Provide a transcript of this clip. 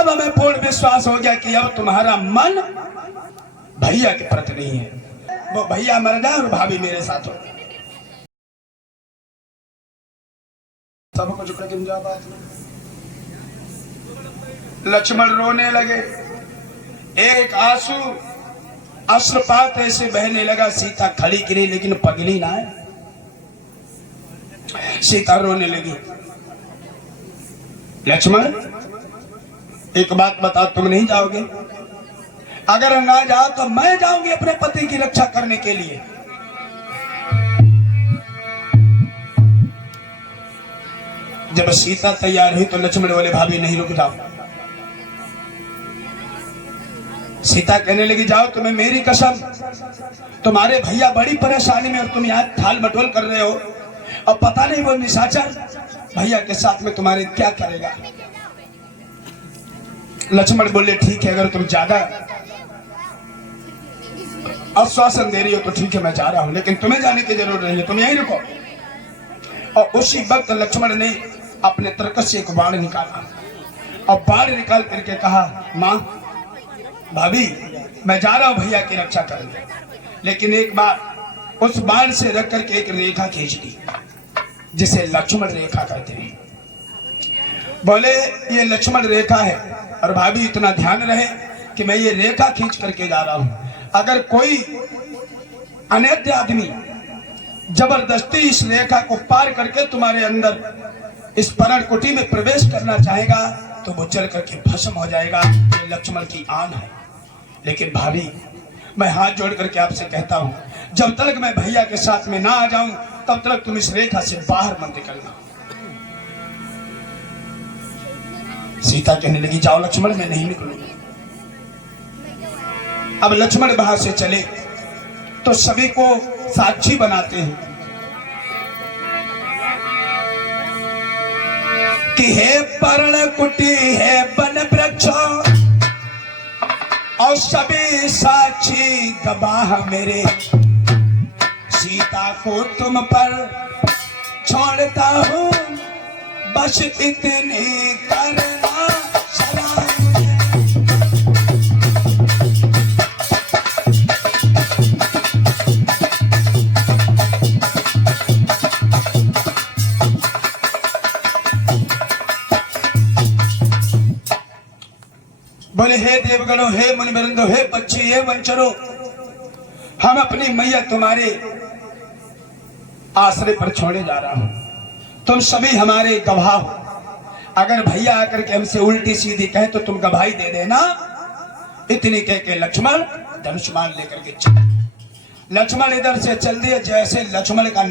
अब हमें पूर्ण विश्वास हो गया कि अब तुम्हारा मन भैया के प्रति नहीं है। वो भैया मर जाए और भाभी मेरे साथ हो। सब कुछ लक्ष्मण रोने लगे। एक आंसू अश्रुपात ऐसे बहने लगा। सीता खड़ी गिरी लेकिन पगली ना है। सीता रोने लगी। लक्ष्मण एक बात बताओ, तुम नहीं जाओगे? अगर ना जाओ तो मैं जाऊंगी अपने पति की रक्षा करने के लिए। जब सीता तैयार हुई तो लक्ष्मण बोले भाभी नहीं, रुक जाओ। सीता कहने लगी जाओ, तुम्हें मेरी कसम, तुम्हारे भैया बड़ी परेशानी में और तुम यहाँ थाल बटोल कर रहे हो और पता नहीं वो निशाचर भैया के साथ में तुम्हारे क्या करेगा। लक्ष्मण बोले ठीक है, अगर तुम ज्यादा आश्वासन दे रही हो तो ठीक है, मैं जा रहा हूं, लेकिन तुम्हें जाने की जरूरत नहीं है, तुम यहीं रुको। और उसी वक्त लक्ष्मण ने अपने तरकस से एक बाण निकाला और बाण निकाल करके कहा मां भाभी मैं जा रहा हूं भैया की रक्षा करने, लेकिन एक बार उस बाण से रख करके एक रेखा खींच दी जिसे लक्ष्मण रेखा कहते हैं। बोले ये लक्ष्मण रेखा है और भाभी इतना ध्यान रहे कि मैं ये रेखा खींच करके जा रहा हूं। अगर कोई अनैतिक आदमी जबरदस्ती इस रेखा को पार करके तुम्हारे अंदर इस परण कुटी में प्रवेश करना चाहेगा तो वो जल करके भस्म हो जाएगा। ये लक्ष्मण की आन है। लेकिन भाभी मैं हाथ जोड़ करके आपसे कहता हूं, जब तक मैं भैया के साथ में ना आ जाऊं तब तक तुम इस रेखा से बाहर मत निकलना। सीता कहने लगी जाओ लक्ष्मण, मैं नहीं निकलूंगी। अब लक्ष्मण वहां से चले तो सभी को साक्षी बनाते हैं कि हे पर्ण कुटी है वन वृक्ष और सभी साक्षी गवाह मेरे, सीता को तुम पर छोड़ता हूं बस इतनी करना सलाम। बोले हे देवगणों, हे मुनिवृंदों, हे पक्षी, हे वंचरों, हम अपनी मैया तुम्हारे आश्रय पर छोड़े जा रहा हूं, तुम सभी हमारे गवाह हो। अगर भैया आकर के हमसे उल्टी सीधी कहे तो तुम गवाही दे देना। इतनी कह के लक्ष्मण धनुष्मान लेकर के चल। लक्ष्मण इधर से चल दिए। जैसे लक्ष्मण का